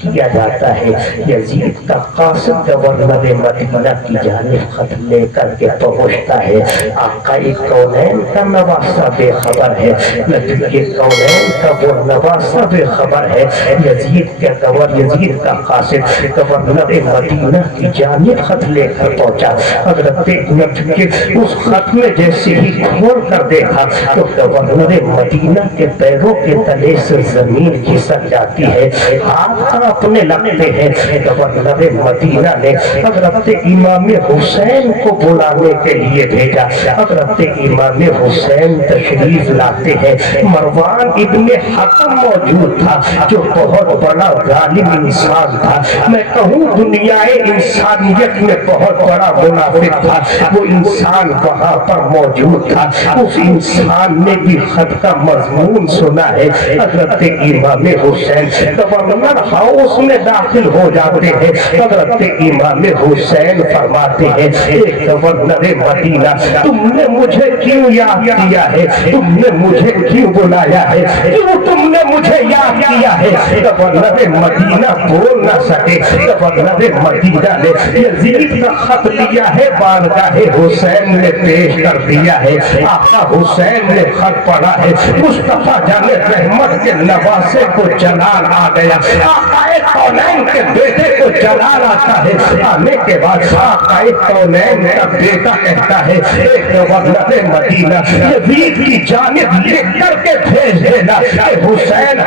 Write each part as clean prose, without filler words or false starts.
کیا جاتا ہے۔ یزید کا قاصد گورنر مدینہ کی جانب خط لے کر کے پہنچتا ہے۔ آقا کونین کا نواسہ بے خبر ہے، نبی کونین کا وہ نواسہ بے خبر ہے۔ یزید کا قاصد گورنر مدینہ کی جانب خط لے کر پہنچا۔ حضرت نبی کے اس خط میں جیسے ہی کھول کر دیکھا تو گورنر مدینہ کے پیروں کے تلے سے زمین کھسک جاتی ہے، ہاتھ اپنے لگتے ہیں۔ گورنر مدینہ نے حضرت امام حسین کو بلانے کے لیے بھیجا۔ حضرت امام حسین تشریف لاتے ہیں۔ مروان ابن حکم موجود تھا جو بہت بڑا غالب انسان تھا، میں کہوں دنیا انسانیت میں بہت بڑا منافق تھا۔ وہ انسان وہاں پر موجود تھا، اس انسان نے بھی خط کا مضمون سنا ہے۔ حضرت امام حسین گورنر ہاؤس میں داخل ہو جاتے ہیں۔ حضرت امام حسین فرماتے ہیں اے گورنر مدینہ، تم نے مجھے کیوں یاد کیا ہے؟ تم نے مجھے کیوں بلایا ہے؟ کیوں تم نے مجھے یاد کیا ہے؟ گورنر مدینہ بول نہ سکے۔ گورنر مدینہ نے یزید کا خط لیا ہے، بارگاہ حسین نے پیش کر دیا ہے۔ آقا حسین نے خط پڑھا ہے، مصطفیٰ جان رحمت کے نواسے کو جلال آ گیا۔ آقا کونین کے بیٹے کو جلال آتا ہے۔ آنے کے بعد آقا کونین کا بیٹا کہتا ہے اے گورنر مدینہ، یزید کی جانب لکھ کر کے بھیج دینا کہ حسین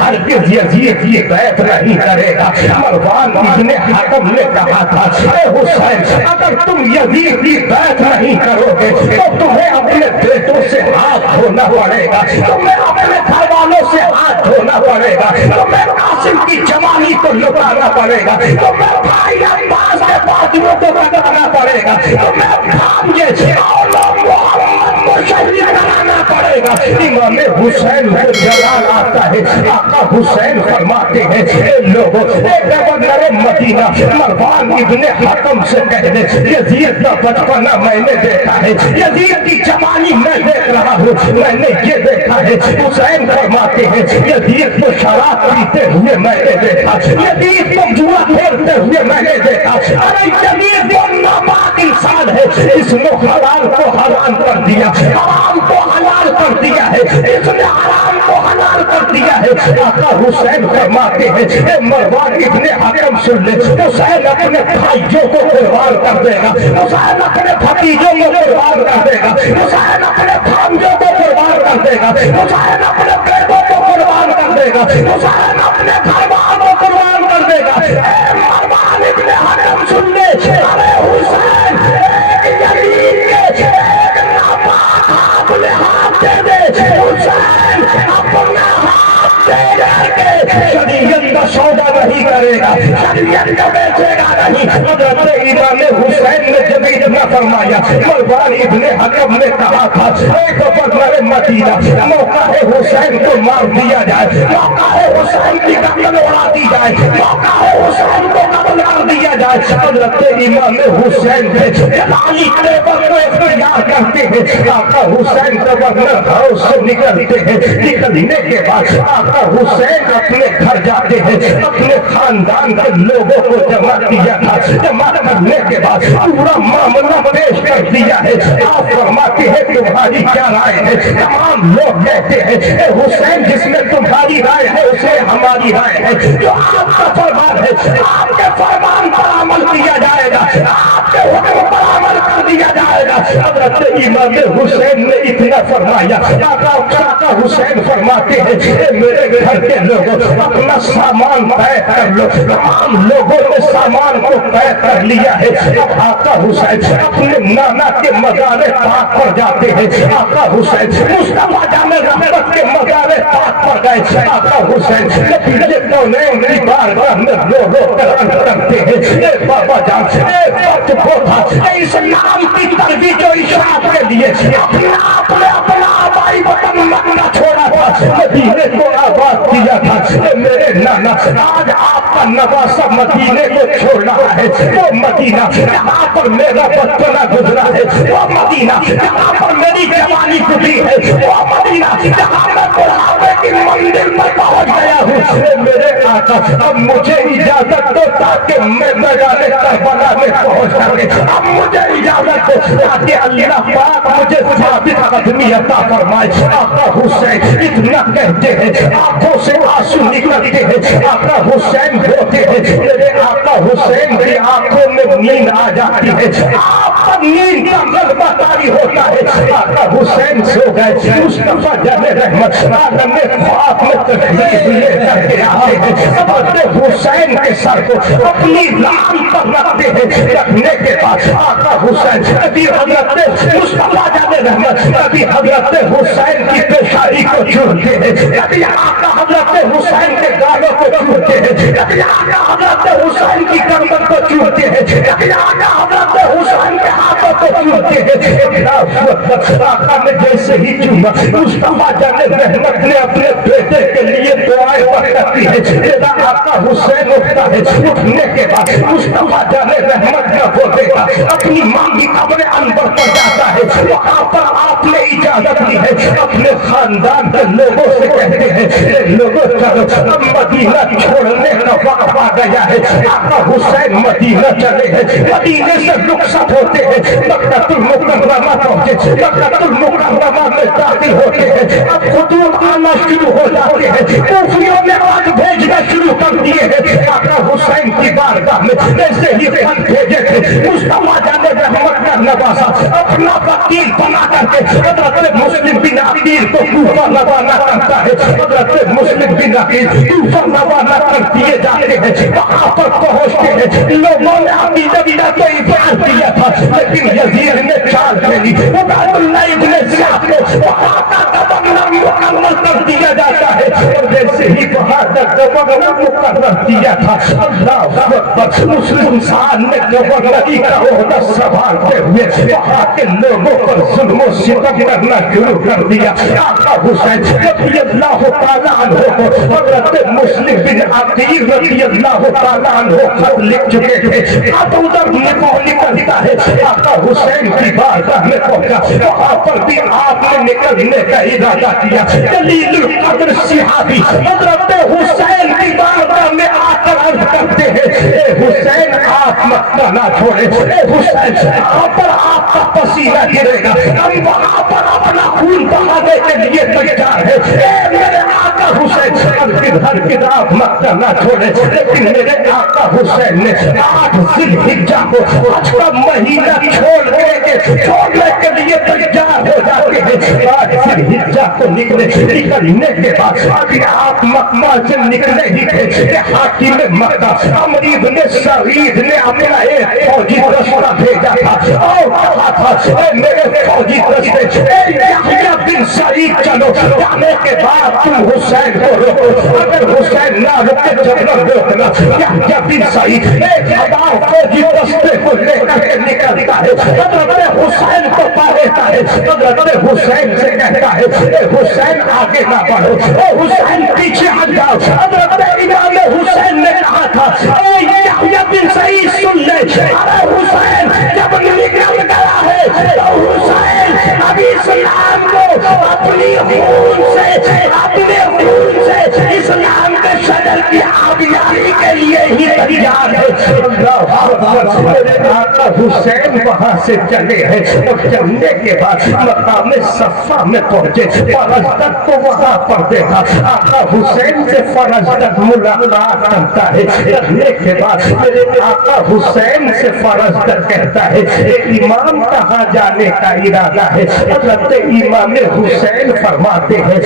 ہرگز یزید کی بیعت نہیں کرے گا۔ مروان ابن حکم نے کہا تھا اے حسین، اگر تم یزید کی بیعت نہیں کرو گے تو تمہیں اپنے بیٹوں سے ہاتھ دھونا پڑے گا، تمہیں اپنے گھر والوں سے ہاتھ دھونا پڑے گا، تمہیں قاسم کی جوانی کو لٹانا پڑے گا، تمہیں بھائی عباس کے بازوؤں کو کٹانا پڑے گا، تمہیں بھانجے محمد کو شہید کرانا پڑے گا۔ امام حسین کو جلال آتا ہے۔ آقا حسین فرماتے ہیں اے لوگوں، اے گورنر مدینہ، مروان ابن حکم سے کہہ دے یزید کا بچپنا میں نے دیکھا ہے، یزید کی جوانی میں دیکھ رہا ہوں، میں نے یہ دیکھا ہے۔ حسین فرماتے ہیں یزید کو شراب پیتے ہوئے میں نے دیکھا، یزید کو جوا کھیلتے ہوئے میں نے دیکھا۔ ارے یزید وہ ناپاک انسان ہے، اس نے حلال کو حرام کر دیا، حرام کو حلال کر دیا ہے، اس نے حرام کو حلال کر دیا ہے۔ آقا حسین فرماتے ہیں اے مروان ابن حکم سن لے، حسین اپنے بھائیوں کو قربان کر دے گا، حسین اپنے بھتیجوں کو قربان کر دے گا، حسین اپنے بھانجوں کو قربان کر دے گا، حسین اپنے بیٹوں کو قربان کر دے گا، حسین اپنے گھر والوں کو قربان کر دے گا۔ اے مروان ابن حکم سن لے، ارے حسین ایک یزید کے ایک ناپاک ہاتھ میں ہاتھ دے دے، حسین اپنا ہاتھ دے دے کے شریعت کا سودا نہیں کرے گا، شریعت کا بیچے گا نہیں۔ حضرت امام حسین نے جب اتنا فرمایا، مروان ابن حکم نے کہا تھا اے گورنر مدینہ، موقع ہے حسین کو مار دیا جائے، موقع ہے حسین کی گردن اڑا دی جائے، موقع ہے حسین کو قتل کر دیا جائے۔ حضرت امام حسین نے جلالی تیور کو اختیار کرتے ہیں۔ آقا حسین گورنر ہاؤس سے نکلتے ہیں، نکلنے کے بعد آقا حسین اپنے گھر جاتے ہیں، اپنے خاندان کے لوگوں کو جمع کیا تھا، جمع کرنے کے بعد پورا معاملہ پیش کر دیا ہے۔ آپ فرماتے ہیں تمہاری کیا رائے ہے؟ تمام لوگ کہتے ہیں اے حسین جس میں تمہاری رائے ہے اس میں ہماری رائے ہے، جو آپ کا فرمان ہے آپ کے فرمان پر عمل کیا جائے گا، آپ کے حکم پر عمل کر دیا جائے گا۔ حضرت امام حسین نے اتنا فرمایا، آقا حسین فرماتے ہیں اے میرے گھر کے لوگوں اپنا سامان پیک کر لو۔ تمام لوگوں نے سامان کو پیک کر لیا ہے۔ اب آقا حسین اپنے نانا کے مزار پاک پر جاتے ہیں۔ آقا حسین مصطفیٰ جان رحمت کے مزار پاک پر گئے۔ آقا حسین نبی کونین کی بارگاہ میں رو رو کر عرض کرتے ہیں اے بابا جان، اے وقت وہ تھا اے اسلام کی ترویج و اشاعت کے لیے اپنا آبائی وطن مکہ چھوڑا تھا، مدینے کو آباد کیا تھا میرے نانا آج آپ کا نواسا مدینے کو چھوڑ رہا ہے وہ مدینہ جہاں پر میرا بچپنا گزرا ہے وہ مدینہ جہاں پر میری جوانی گزری ہے وہ مدینہ جہاں میں بڑھاپے کی منزل پر پہنچ گیا ہوں میرے آقا اب مجھے اجازت دو تاکہ میں میدان کربلا میں پہنچ سکے اب مجھے اجازت دو تاکہ اللہ پاک مجھے ثابت قدمی عطا فرمائے آقا حسین اتنا کہتے ہیں آنکھوں سے آنسو نکلتے ہیں آقا حسین ہوتے ہیں میرے آقا حسین کی آنکھوں میں نیند آ جاتی ہے آپ پر نیند کا غلبہ طاری ہوتا ہے آقا حسین سو گئے مصطفیٰ جان رحمت عالم خواب میں تشریف لے کر کے آتے ہیں حضرت حسین کے سر کو اپنی لام پر رکھتے ہیں رکھنے کے بعد آقا حسین کبھی حضرت مصطفیٰ جان رحمت کبھی حضرت حسین کی پیشانی کو چھوڑتے ہیں کبھی آقا حضرت حسین کے گالوں کو چھوڑتے ہیں کبھی آقا حضرت حسین کی گردن کو چھوڑتے ہیں کبھی آقا حضرت حسین کے ہاتھوں کو چھوڑتے ہیں آقا نے جیسے ہی چھوڑا مصطفیٰ جان رحمت نے اپنے بیٹے کے لیے دعائیں پڑھتی ہے میرا آقا حسین اٹھتا ہے اٹھنے کے بعد مصطفیٰ جان رحمت کا وہ بیٹا اپنی ماں کی قبر انور پر جاتا ہے وہاں پر آپ نے اجازت دی ہے اپنے خاندان کے لوگوں سے کہتے ہیں لوگوں چلو اب مدینہ چھوڑنے کا وقت آ گیا ہے آقا حسین مدینہ چلے ہیں مدینے سے رخصت ہوتے ہیں مکہ المکرمہ پہنچے مکہ المکرمہ میں داخل ہوتے ہیں اب خطوط آنا شروع ہو جاتے ہیں کوفیوں نے آج بھیجنا شروع کر دیے ہیں آقا حسین کی بارگاہ میں ایسے ہی خط بھیجے تھے مصطفیٰ جان رحمت کا نواسا اپنا وکیل بنا کر کے حضرت مسلم بن عقیل کو کوفہ روانہ کرتا ہے حضرت مسلم بن عقیل کوفہ روانہ کر دیے جاتے ہیں وہاں پر پہنچتے ہیں لوگوں نے عقیدہ تو اظہار کیا تھا لیکن یزید نے چال پھیلی عبید اللہ ابن زیاد کو وہاں کا گورنر مقرر کر دیا جاتا ہے اور جیسے ہی وہاں کا گورنر مقرر کیا تھا اللہ اکبر اس انسان نے گورنری کا عہدہ سنبھالتے ہوئے وہاں کے لوگوں پر ظلم و ستم کرنا شروع کر دیا آقا حسین رضی اللہ تعالیٰ عنہ کو حضرت مسلم بن عقیل رضی اللہ تعالیٰ عنہ خط لکھ چکے تھے اب ادھر نکلتا ہے آقا حسین کی بارگاہ میں پہنچا وہاں پر بھی آپ نے نکلنے کا ارادہ کیا جلیل القدر صحابی حضرت حسین کی بارگاہ میں آ کر عرض کرتے ہیں اے حسین آپ مکہ نہ چھوڑے اے حسین وہاں پر آپ کا پسینہ گرے گا ہم وہاں پر اپنا خون بہانے کے لیے تیار ہے اے میرے آقا حسین ہرگز آپ مکہ نہ چھوڑے لیکن میرے آقا حسین نے 8 ذی الحجہ کو حج کا مہینہ چھوڑنے کے لیے تیار ہو جاتے ہیں 8 ذی الحجہ کو نکلنے کے بعد ابھی آپ مکہ سے نکلے ہی تھے کہ حاکم مکہ عمرو بن سعید نے اپنا ایک فوجی دستہ بھیجا تھا اور کہا تھا اے میرے فوجی دستے اے یحییٰ بن سعید چلو جانے کے بعد تم حسین کو روکو اگر حسین نہ روکے جنرل روکنا یحییٰ بن سعید ایک ہزار فوجی دستے کو لے کر کے نکلتا ہے حضرت حسین کو پاتا ہے حضرت حسین سے کہتا ہے اے حسین آگے نہ بڑھو اے حسین پیچھے ہٹ جاؤ حضرت امام حسین نے کہا تھا اے یحییٰ بن سعید سن لے ارے حسین جب نکل گیا ہے تو حسین ابھی اسلام کو اپنے خون سے اسلام کے شجر کی آبیاری کے لیے ہی تیار ہے میرے آقا حسین وہاں سے چلے ہیں اور چلنے کے بعد مقام صفا میں پہنچے فرزدق کو وہاں پر دیکھا آقا حسین سے فرزدق ملاقات کرتا ہے چلنے کے بعد میرے آقا حسین سے فرزدق کہتا ہے امام کہاں جانے کا ارادہ ہے حضرت امام حسین فرماتے ہیں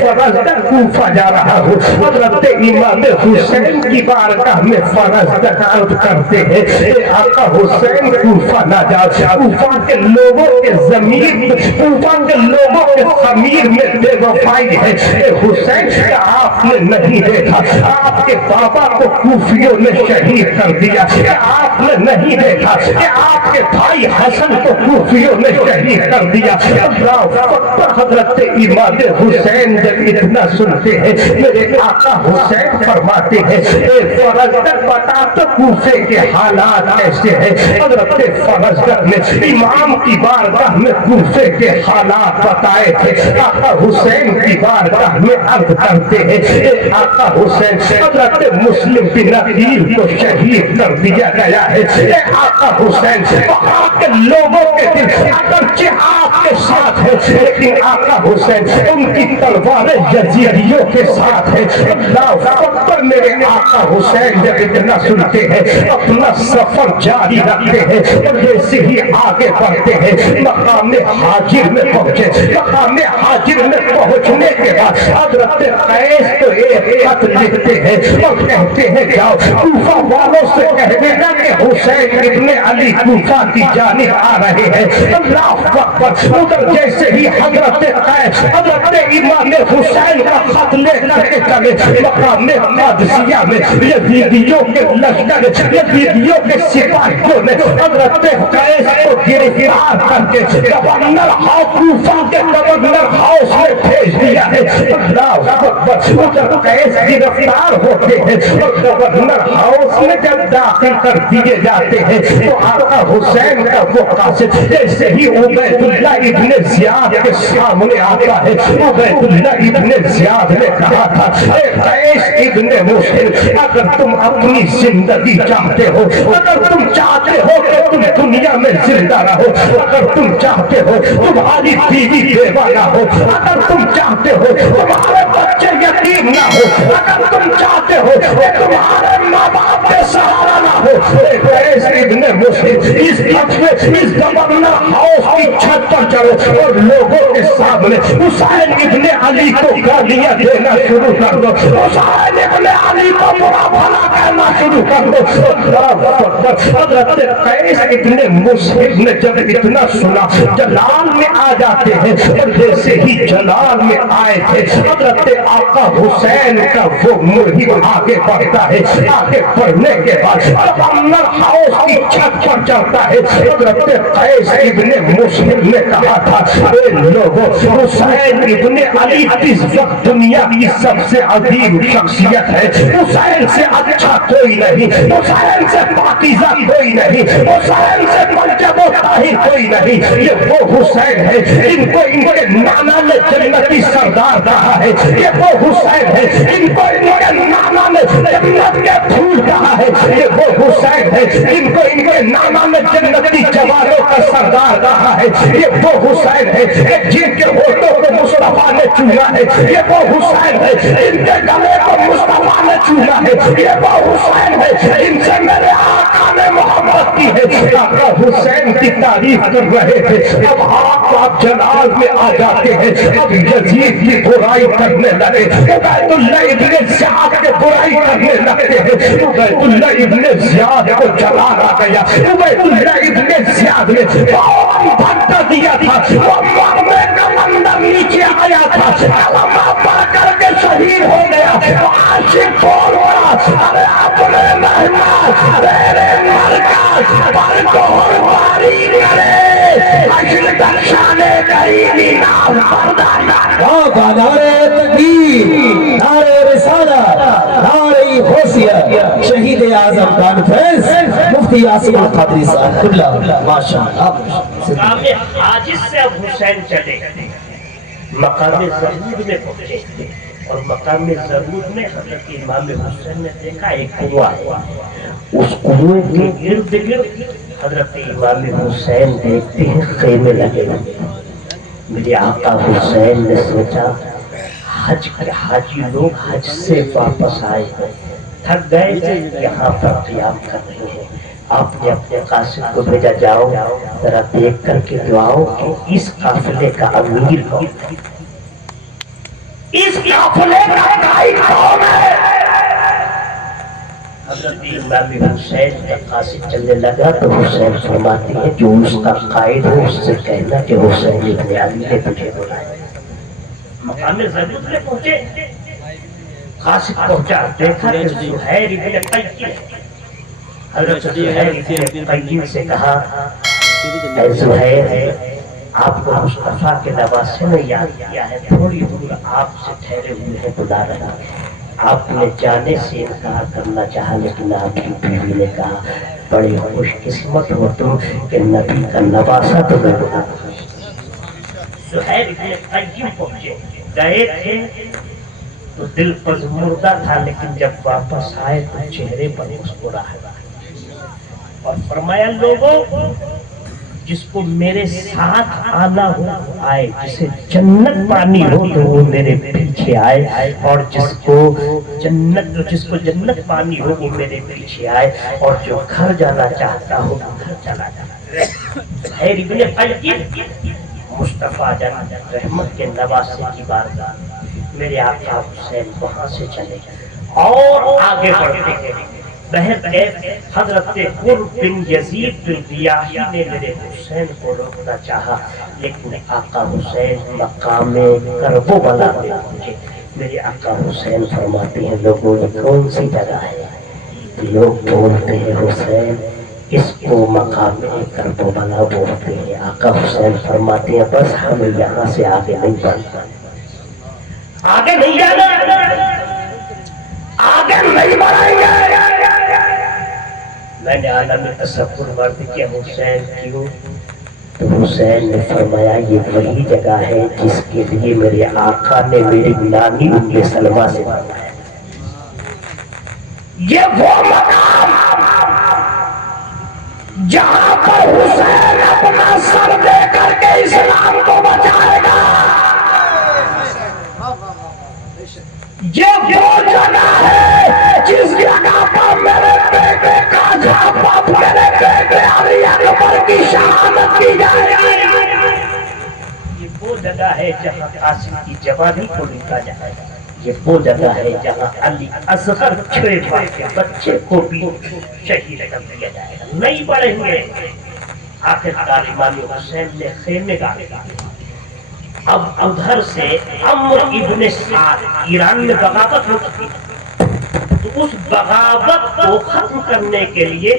فرزدق کوفہ جا رہا ہوں حضرت امام حسین حسین کی بارگاہ میں فرض عرض کرتے ہیں، اے آقا حسین کوفہ نہ جا، کوفہ کے لوگوں کے ضمیر، کوفہ کے لوگوں کے ضمیر میں بے وفائی ہے۔ اے حسین آپ نے نہیں دیکھا آپ کے بابا کو کوفیوں نے شہید کر دیا، آپ نے نہیں دیکھا کہ آپ کے بھائی حسن کو کوفیوں نے شہید کر دیا۔ اللہ اکبر۔ حضرت امام حسین جب اتنا سنتے ہیں میرے آقا حسین فرماتے ہیں اے فرزدق بتا تو کوفے کے حالات کیسے ہیں۔ حضرت فرزدق نے امام کی بارگاہ میں کوفے کے حالات بتائے تھے۔ آقا حسین کی بارگاہ میں عرض کرتے ہیں اے آقا حسین حضرت مسلم بن عقیل کو شہید کر دیا گیا ہے۔ اے آقا حسین وہاں کے لوگوں کے دل اگرچہ آپ کے ساتھ ہے لیکن آقا حسین ان کی تلواریں یزیدیوں کے ساتھ ہے۔ اللہ اکبر۔ میرے آقا حسین جب اتنا سنتے ہیں اپنا سفر جاری رکھتے ہیں اور جیسے ہی آگے بڑھتے ہیں مقام حاجر میں پہنچے۔ مقام حاجر میں پہنچنے کے بعد حضرت قیس تو ایک خط لکھتے ہیں اور کہتے ہیں جاؤ کوفہ والوں سے کہہ دینا کہ حسین ابن علی کوفہ کی جانب آ رہے ہیں۔ اللہ اکبر۔ ادھر جیسے ہی حضرت قیس حضرت امام حسین کا خط لے کر کے چلے مقام قادسیہ میں یزیدیوں کے لشکر یزیدیوں کے سپاہیوں نے حضرت قیس کو گرفتار کر کے گورنر کوفہ کے گورنر ہاؤس میں بھیج دیا ہے۔ اللہ اکبر۔ ادھر قیس گرفتار ہوتے ہیں اور گورنر ہاؤس میں جب داخل کر دیے جاتے ہیں تو آقا حسین کا وہ قاصد جیسے ہی عبید اللہ ابن زیاد کے سامنے آتا ہے عبید اللہ ابن زیاد نے کہا تھا اے قیس ابن مسلم اگر تم اپنی زندگی چاہتے ہو اگر تم چاہتے ہو کہ تم دنیا میں زندہ رہو اگر تم چاہتے ہو تمہاری بیوی بیوہ نہ ہو اگر تم چاہتے ہو تمہارے بچے یتیم نہ ہو اگر تم چاہتے ہو کہ تمہارے ماں باپ کے سہارا نہ ہو اے قیس ابن مسلم اس گورنر ہاؤس کی چھت پر چلو اور لوگوں کے سامنے حسین ابن علی کو گالیاں دینا شروع کر دو حسین ابن علی کو برا بھلا کہنا شروع کر دو۔ حضرت قیس ابن مسلم نے جب اتنا سنا جلال میں آ جاتے ہیں اور جیسے ہی جلال میں آئے تھے حضرت آقا حسین کا وہ مرہب آگے بڑھتا ہے آگے بڑھنے کے بعد گورنر ہاؤس کی چھت پر چڑھتا ہے حضرت قیس ابن مسلم نے کہا تھا اے لوگوں حسین ابن علی اس وقت دنیا کی سب سے عظیم شخصیت ہے حسین سے اچھا کوئی نہیں حسین سے پاکیزہ کوئی نہیں حسین سے منجب و طاہر کوئی نہیں یہ وہ حسین ہے ان کو ان کے نانا نے جنتی سردار کہا ہے یہ وہ حسین ہے ان کو ان کے نانا نے جنت کے پھول کہا ہے یہ وہ حسین ہے ان کو ان کے نانا نے جنتی جوانوں کا سردار کہا ہے یہ وہ حسین ہے جن کے ہونٹوں کو مصطفیٰ نے چوما ہے یہ وہ حسین ہے ان کے گلے کو مصطفیٰ نے چوما ہے یہ وہ حسین ہے ان سے میرے آقا نے محبت کی ہے۔ آقا حسین کی تعریف کر رہے تھے اب آپ جلال میں آ جاتے ہیں اب یزید کی برائی کرنے لگے عبید اللہ ابن زیاد کے برائی کرنے لگتے ہیں عبید اللہ ابن زیاد کو جلال آ گیا عبید اللہ ابن زیاد نے بھٹا دیا تھا وہ مرنے کا اندر نیچے آیا تھا علماء پڑھ کر کے شہید ہو گیا وہ عاشق بول رہا ارے اپنے مہمان میرے مرکز پر گوھر باری کرے عشق درشانے کریمی نام برداشت آقا نعرہ تکبیر نعرہ رسالت نعرہ غوثیہ شہید اعظم کانفرنس مفتی عاصم القادری صاحب کھلا ماشاءاللہ مقام حاجز سے اب حسین چلے مقام ضرور میں پہنچے اور مقام ضرور میں حضرت امام حسین نے دیکھا ایک کنواں ہے اس کنویں کے گرد گرد حضرت امام حسین دیکھتے ہیں خیمے لگے میرے آقا حسین نے سوچا حج کے حاجی لوگ حج سے واپس آئے تھک گئے تھے یہاں پر قیام کر رہے ہیں آپ نے اپنے قاصد کو بھیجا جاؤ ذرا دیکھ کر کے دعاؤ کہ اس قافلے کا امیر کون ہے اس قافلے کا قائد کون ہے حضرت امام حسین کا قاصد چلنے لگا تو حسین فرماتی ہے جو اس کا قائد ہو اس سے کہنا کہ حسین ابن علی نے تجھے بلایا. مقام ضرورت میں پہنچے، قاصد پہنچا، دیکھا کہ زہیر ابن قیم. حضرت زہیر ابن قیم سے کہا اے زہیر آپ کو مصطفیٰ کے نواسے نے یاد کیا ہے، تھوڑی دور آپ سے ٹھہرے ہوئے ہیں، بلا رہا ہے. آپ نے جانے سے انکار کرنا چاہا لیکن آپ کی بیوی نے کہا بڑی خوش قسمت ہو تم کہ نبی کا نواسا تمہیں بلا. زہیر ابن قیم پہنچے، گئے تھے تو دل پژمردہ تھا لیکن جب واپس آئے تو چہرے پر مسکراہٹ اور فرمایا لوگوں جس کو میرے ساتھ آنا ہو آئے، جسے جنت پانی ہو تو وہ میرے پیچھے آئے، اور جس کو جنت پانی ہو وہ میرے پیچھے آئے، اور جو گھر جانا چاہتا ہو وہ گھر چلا جانا. زہیر ابن قیم مصطفیٰ جان رحمت کے نواسے کی بارگاہ، میرے آقا حسین وہاں سے چلے اور آگے بڑھتے گئے. بہر کیف حضرت حر بن یزید بن ریاحی نے میرے حسین کو روکنا چاہا لیکن آقا حسین مقام کرب و بلا میں پہنچے. میرے آقا حسین فرماتے ہیں لوگوں یہ کون سی جگہ ہے؟ لوگ بولتے ہیں حسین اس کو مقام کرب و بلا بولتے ہیں. آقا حسین فرماتے ہیں بس ہم یہاں سے آگے نہیں بڑھنا، آگے نہیں جانا، آگے نہیں بڑھیں گے. میں نے عالم تصور مرد کیا حسین کیوں؟ تو حسین نے فرمایا یہ وہی جگہ ہے جس کے لیے میرے آقا نے میری نانی ام سلمہ سے فرمایا یہ وہ مقام جہاں پر حسین اپنا سر دے کر کے اسلام کو بچائے گا. یہ وہ جگہ ہے جس جگہ پر میرے بیٹے کا جھاپا میرے بیٹے علی اکبر کی شہادت کی جائے گی. یہ وہ جگہ ہے جہاں قاسم کی جوانی کو لکھا جائے گا. یہ وہ جگہ ہے جہاں علی اصغر 6 کے بچے کو بھی شہید کر دیا جائے گا. نہیں پڑھیں گے. آخر کار امام حسین نے خیمے گاڑے. اب ادھر سے عمرو ابن سعد ایران میں بغاوت ہو چکی، تو اس بغاوت کو ختم کرنے کے لیے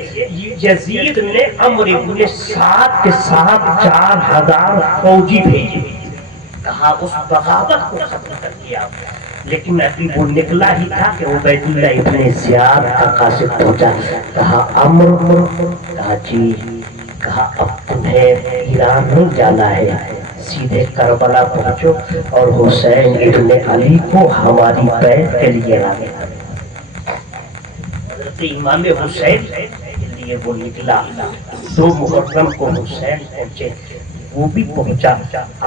یزید نے عمرو ابن سعد کے ساتھ 4000 فوجی بھیجے. کہا اس بغاوت کو ختم کر دیا، لیکن ابھی وہ نکلا ہی تھا کہ عبید اللہ ابن زیاد کا قاصد پہنچا. کہا عمرو، کہا جی، کہا اب تمہیں ایران نہیں جانا ہے، سیدھے کربلا پہنچو اور حسین ابن علی کو ہماری بیعت کے لیے لانے. حضرت امام حسین کے لیے وہ نکلا. 2 محرم کو حسین پہنچے، وہ بھی پہنچا.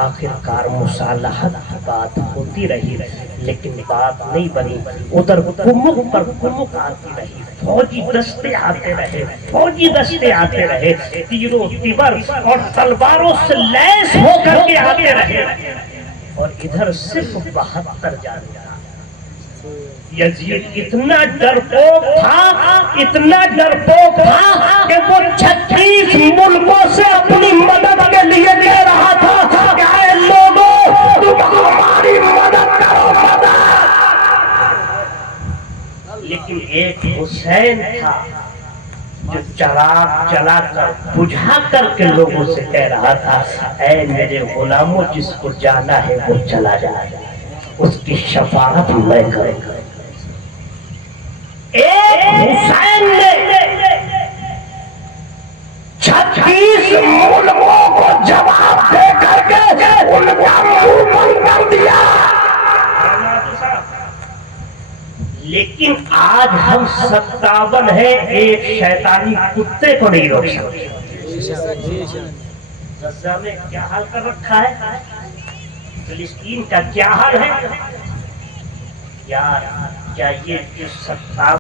آخر کار مصالحت کی بات ہوتی رہی لیکن بات نہیں بنی. ادھر کمک پر کمک آتی رہی، فوجی دستے آتے رہے، تیروں تیور اور تلواروں سے لیس ہو کر کے آتے رہے، اور ادھر صرف 72 جان رہا. یزید اتنا ڈرپوک تھا کہ وہ 36 ملکوں سے اپنی مدد کے لیے کہہ رہا تھا کہ اے لوگوں تم ہماری مدد کرو. لیکن ایک حسین تھا جو چراغ جلا کر بجھا کر کے لوگوں سے کہہ رہا تھا اے میرے غلاموں جس کو جانا ہے وہ چلا جائے، اس کی شفاعت میں کرے گا. ایک حسین نے 36 ملکوں کو جواب دے کر کے ان کا منہ بند کر دیا. لیکن آج ہم 57 ہیں، ایک شیطانی کتے کو نہیں روک سکتے. غزہ میں کیا حال کر رکھا ہے، فلسطین کا کیا حال ہے. یار کیا یہ 57